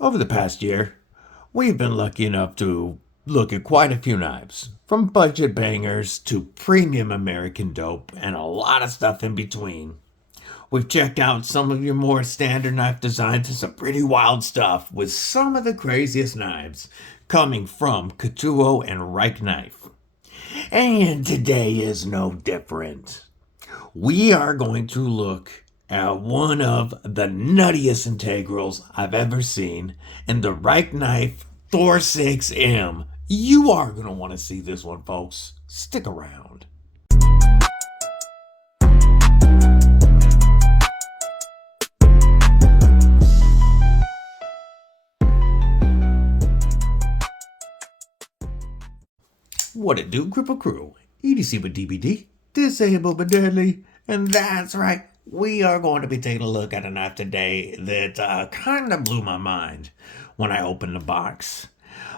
Over the past year, we've been lucky enough to look at quite a few knives, from budget bangers to premium American dope and a lot of stuff in between. We've checked out some of your more standard knife designs and some pretty wild stuff with some of the craziest knives coming from Kripple and Rike Knife. And today is no different. We are going to look at one of the nuttiest integrals I've ever seen in the Rike Knife Thor 6M. You are going to want to see this one, folks. Stick around. What it do, Kripple Krew? EDCwithDBD, disabled but deadly. And that's right, we are going to be taking a look at a knife today that kind of blew my mind when I opened the box.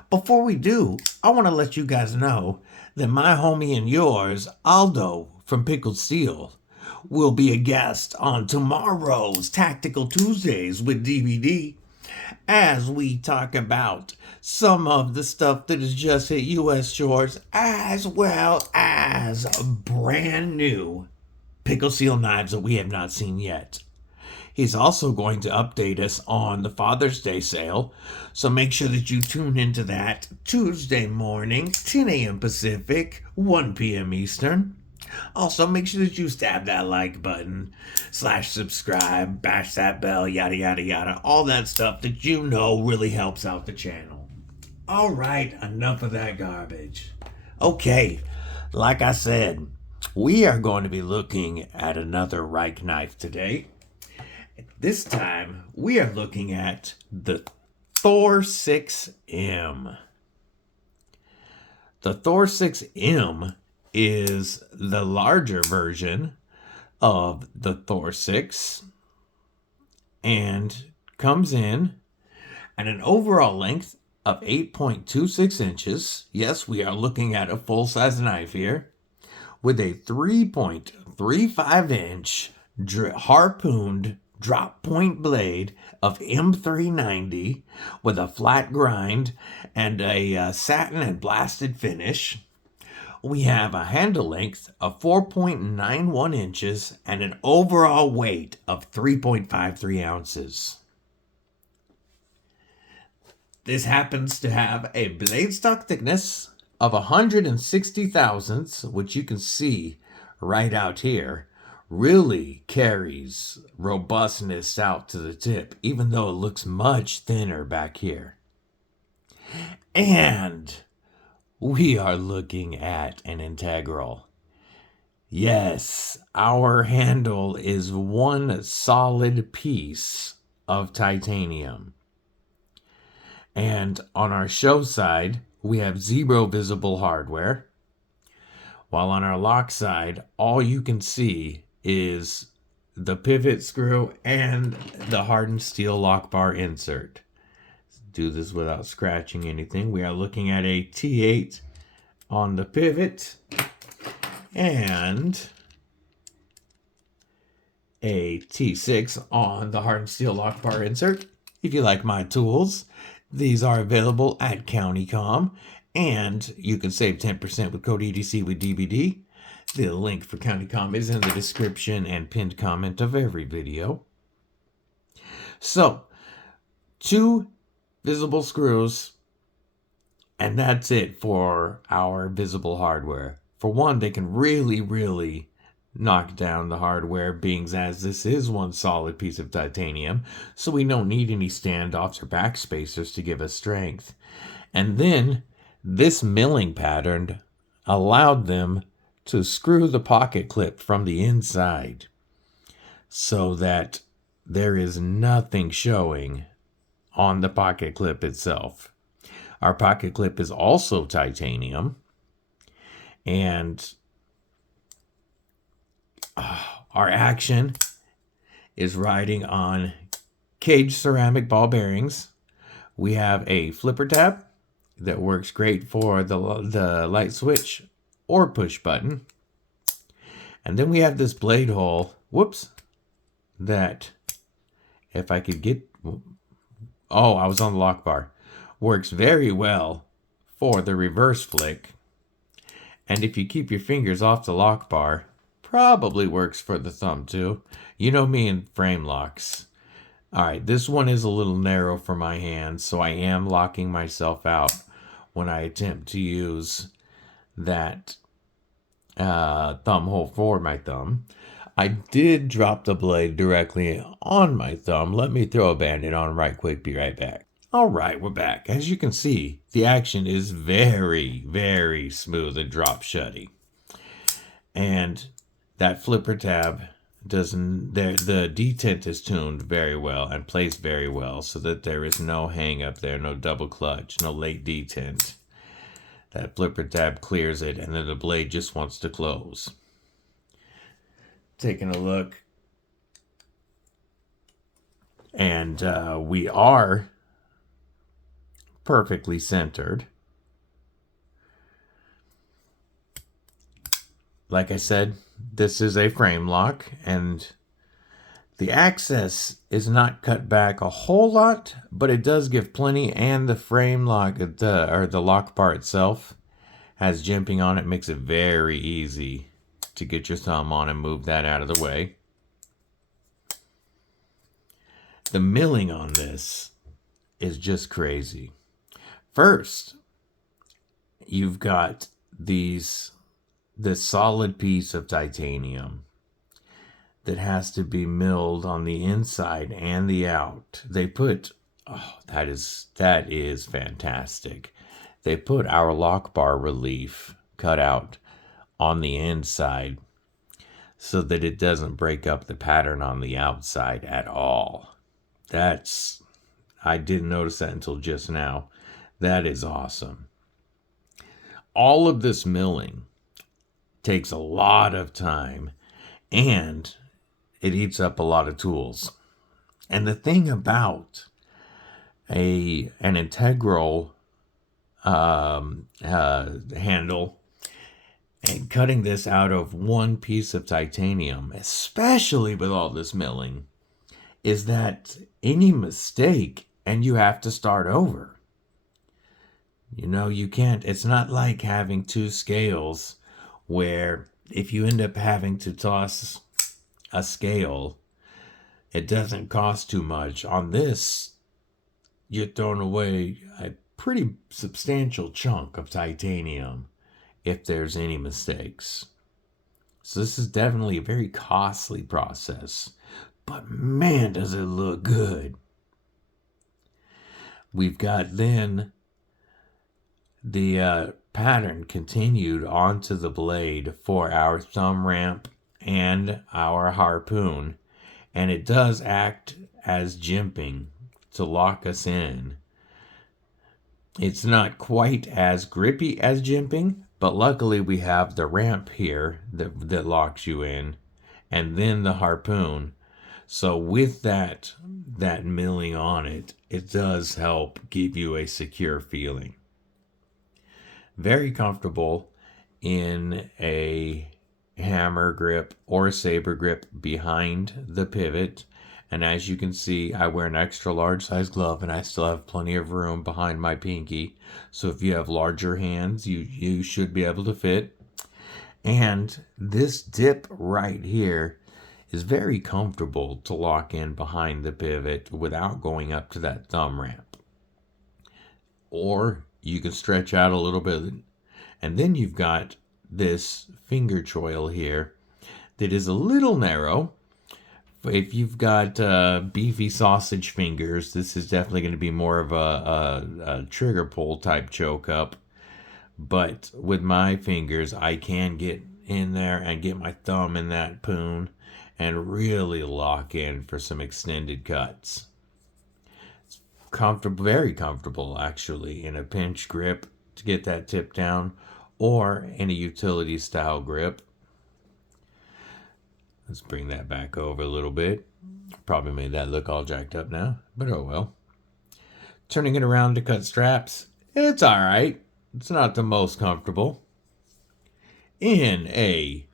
Before we do, I want to let you guys know that my homie and yours, Aldo from Pickled Steel, will be a guest on tomorrow's Tactical Tuesdays with DVD as we talk about some of the stuff that has just hit U.S. shores, as well as brand new pickle seal knives that we have not seen yet. He's also going to update us on the Father's Day sale, so make sure that you tune into that Tuesday morning, 10 a.m. Pacific, 1 p.m. Eastern. Also, make sure that you stab that like button, /subscribe, bash that bell, yada yada yada, all that stuff that you know really helps out the channel. All right, enough of that garbage. Okay, like I said, we are going to be looking at another Rike knife today. This time, we are looking at the Thor 6M. The Thor 6M is the larger version of the Thor 6 and comes in at an overall length of 8.26 inches. Yes, we are looking at a full-size knife here with a 3.35 inch harpooned drop point blade of M390 with a flat grind and a satin and blasted finish. We have a handle length of 4.91 inches and an overall weight of 3.53 ounces. This happens to have a blade stock thickness of 160 thousandths, which you can see right out here. Really carries robustness out to the tip, even though it looks much thinner back here. And we are looking at an integral. Yes, our handle is one solid piece of titanium. And on our show side, we have zero visible hardware. While on our lock side, all you can see is the pivot screw and the hardened steel lock bar insert. Do this without scratching anything. We are looking at a T8 on the pivot and a T6 on the hardened steel lock bar insert. If you like my tools, these are available at CountyCom, and you can save 10% with code EDCwithDBD. The link for CountyCom is in the description and pinned comment of every video. So, 2 visible screws, and that's it for our visible hardware. For one, they can really knock down the hardware, being as this is one solid piece of titanium, so we don't need any standoffs or back spacers to give us strength. And then this milling pattern allowed them to screw the pocket clip from the inside so that there is nothing showing on the pocket clip itself. Our pocket clip is also titanium, and our action is riding on caged ceramic ball bearings. We have a flipper tab that works great for the light switch or push button. And then we have this blade hole, that if I could get Oh, I was on the lock bar. Works very well for the reverse flick. And if you keep your fingers off the lock bar, probably works for the thumb too. You know me and frame locks. Alright, this one is a little narrow for my hands, so I am locking myself out when I attempt to use that thumb hole for my thumb. I did drop the blade directly on my thumb. Let me throw a band-aid on right quick, be right back. Alright, we're back. As you can see, the action is very, very smooth and drop shutty. And that flipper tab doesn't, the detent is tuned very well and placed very well so that there is no hang up there, no double clutch, no late detent. That flipper tab clears it and then the blade just wants to close. Taking a look. And we are perfectly centered. Like I said, this is a frame lock, and the access is not cut back a whole lot, but it does give plenty, and the frame lock, the lock bar itself has jimping on it, makes it very easy to get your thumb on and move that out of the way. The milling on this is just crazy. First, you've got this solid piece of titanium that has to be milled on the inside and the out. They put, oh, that is fantastic. They put our lock bar relief cut out on the inside so that it doesn't break up the pattern on the outside at all. I didn't notice that until just now. That is awesome. All of this milling takes a lot of time and it eats up a lot of tools. And the thing about an integral handle and cutting this out of one piece of titanium, especially with all this milling, is that any mistake and you have to start over. You know, you can't, it's not like having two scales where if you end up having to toss a scale, it doesn't cost too much. On this, you're throwing away a pretty substantial chunk of titanium if there's any mistakes. So this is definitely a very costly process, but man, does it look good. We've got then the pattern continued onto the blade for our thumb ramp and our harpoon, and it does act as jimping to lock us in. It's not quite as grippy as jimping, but luckily we have the ramp here that locks you in, and then the harpoon. So with that milling on it, it does help give you a secure feeling. Very comfortable in a hammer grip or a saber grip behind the pivot. And as you can see, I wear an extra large size glove and I still have plenty of room behind my pinky. So if you have larger hands, you should be able to fit. And this dip right here is very comfortable to lock in behind the pivot without going up to that thumb ramp. Or you can stretch out a little bit. And then you've got this finger choil here that is a little narrow. If you've got beefy sausage fingers, this is definitely going to be more of a trigger pull type choke up. But with my fingers, I can get in there and get my thumb in that poon and really lock in for some extended cuts. It's comfortable, very comfortable actually, in a pinch grip to get that tip down, or in a utility style grip. Let's bring that back over a little bit. Probably made that look all jacked up now, but oh well. Turning it around to cut straps, it's alright. It's not the most comfortable. In a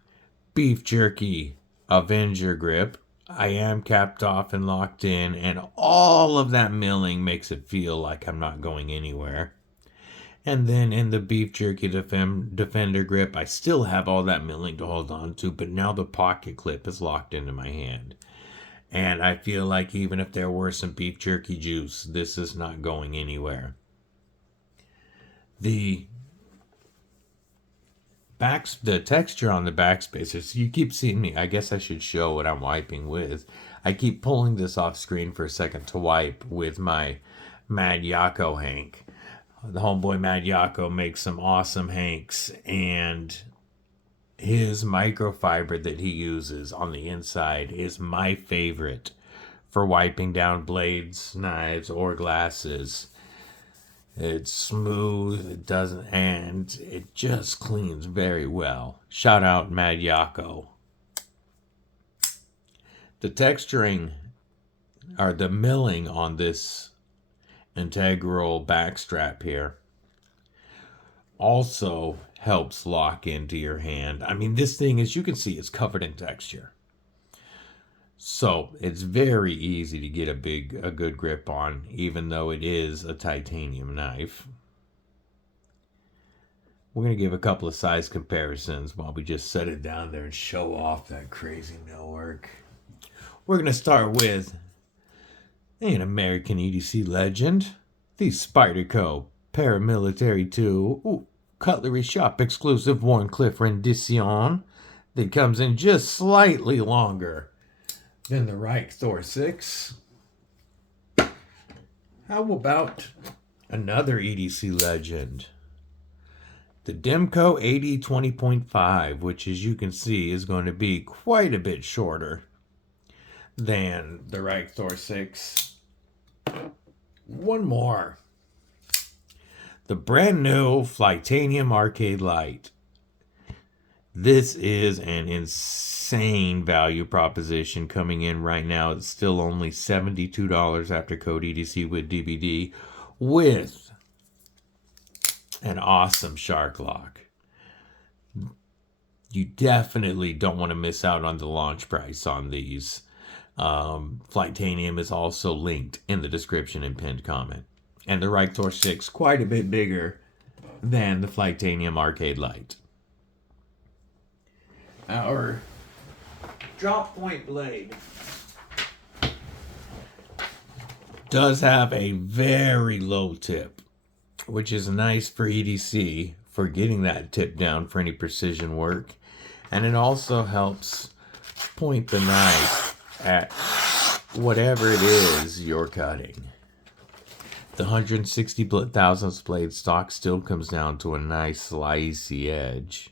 beef jerky Avenger grip, I am capped off and locked in, and all of that milling makes it feel like I'm not going anywhere. And then in the beef jerky defender grip, I still have all that milling to hold on to, but now the pocket clip is locked into my hand. And I feel like even if there were some beef jerky juice, this is not going anywhere. The texture on the backspacers, you keep seeing me. I guess I should show what I'm wiping with. I keep pulling this off screen for a second to wipe with my Mad Yako hank. The homeboy Mad Yako makes some awesome hanks, and his microfiber that he uses on the inside is my favorite for wiping down blades, knives, or glasses. It's smooth, it doesn't, and it just cleans very well. Shout out Mad Yako. The texturing, or the milling on this integral backstrap here also helps lock into your hand. I mean, this thing, as you can see, is covered in texture. So it's very easy to get a good grip on, even though it is a titanium knife. We're going to give a couple of size comparisons while we just set it down there and show off that crazy millwork. We're going to start with an American EDC legend, the Spyderco Paramilitary 2 Cutlery Shop exclusive Warncliffe rendition that comes in just slightly longer than the Rike Thor 6. How about another EDC legend? The Demco 80 20.5, which as you can see is going to be quite a bit shorter than the Rike Thor 6. One more. The brand new Flytanium Arcade Light. This is an insane value proposition coming in right now. It's still only $72 after code EDC with DBD with an awesome shark lock. You definitely don't want to miss out on the launch price on these. Flytanium is also linked in the description and pinned comment. And the Rike Thor 6 quite a bit bigger than the Flytanium Arcade Light. Our drop point blade does have a very low tip, which is nice for EDC for getting that tip down for any precision work. And it also helps point the knife at whatever it is you're cutting. The 160 thousandths blade stock still comes down to a nice slicey edge.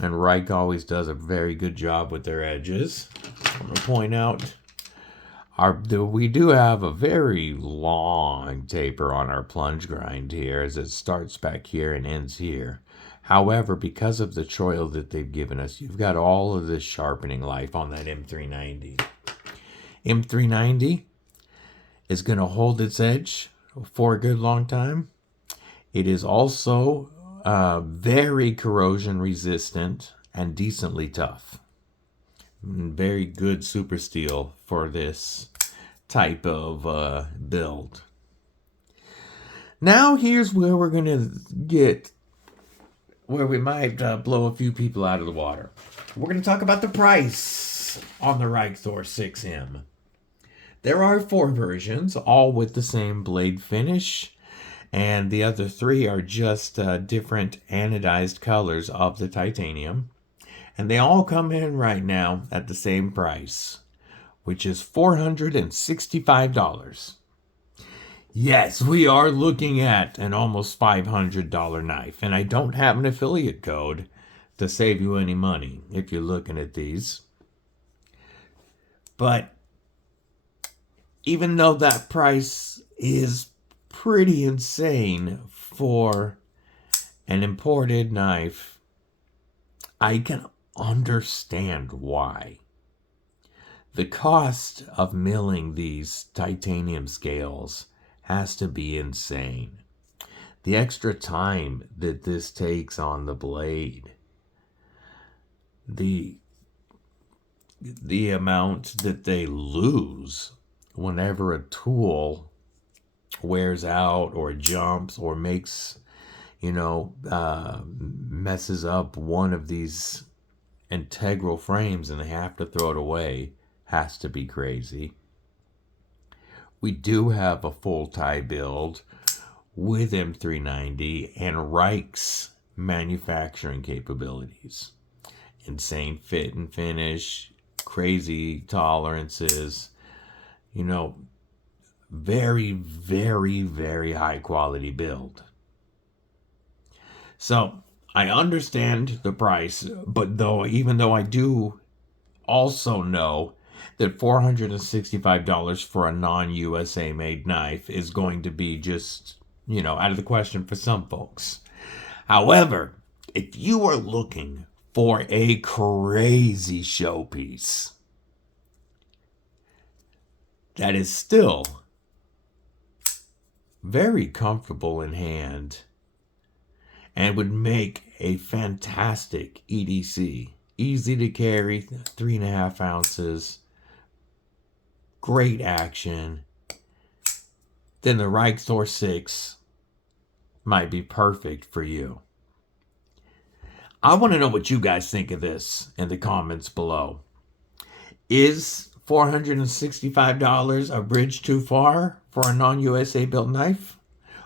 And Rike always does a very good job with their edges. I'm going to point out we do have a very long taper on our plunge grind here, as it starts back here and ends here. However, because of the choil that they've given us, you've got all of this sharpening life on that M390. M390 is going to hold its edge for a good long time. It is also very corrosion resistant and decently tough. Very good super steel for this type of build. Now here's where we're going to get where we might blow a few people out of the water. We're going to talk about the price on the Rike Thor 6M. There are 4 versions, all with the same blade finish, and the other 3 are just different anodized colors of the titanium. And they all come in right now at the same price, which is $465. Yes, we are looking at an almost $500 knife, and I don't have an affiliate code to save you any money if you're looking at these. But even though that price is pretty insane for an imported knife, I can understand why. The cost of milling these titanium scales has to be insane. The extra time that this takes on the blade, the the amount that they lose whenever a tool wears out or jumps or makes, messes up one of these integral frames and they have to throw it away has to be crazy. We do have a full tie build with M390 and Rike's manufacturing capabilities. Insane fit and finish, crazy tolerances, very, very, very high quality build. So I understand the price, but even though I do also know that $465 for a non-USA made knife is going to be just, out of the question for some folks. However, if you are looking for a crazy showpiece that is still very comfortable in hand and would make a fantastic EDC, easy to carry, 3.5 ounces, great action, then the Rike Thor 6 might be perfect for you. I want to know what you guys think of this in the comments below. Is $465 a bridge too far for a non-USA built knife?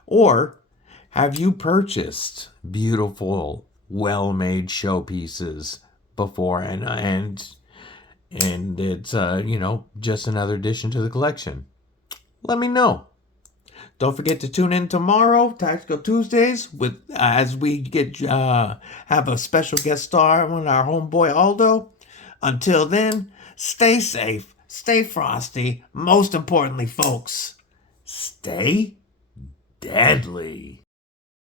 Or have you purchased beautiful, well-made showpieces before and it's just another addition to the collection? Let me know. Don't forget to tune in tomorrow, Tactical Tuesdays, as we have a special guest star on our homeboy Aldo. Until then, stay safe, stay frosty. Most importantly, folks, stay deadly.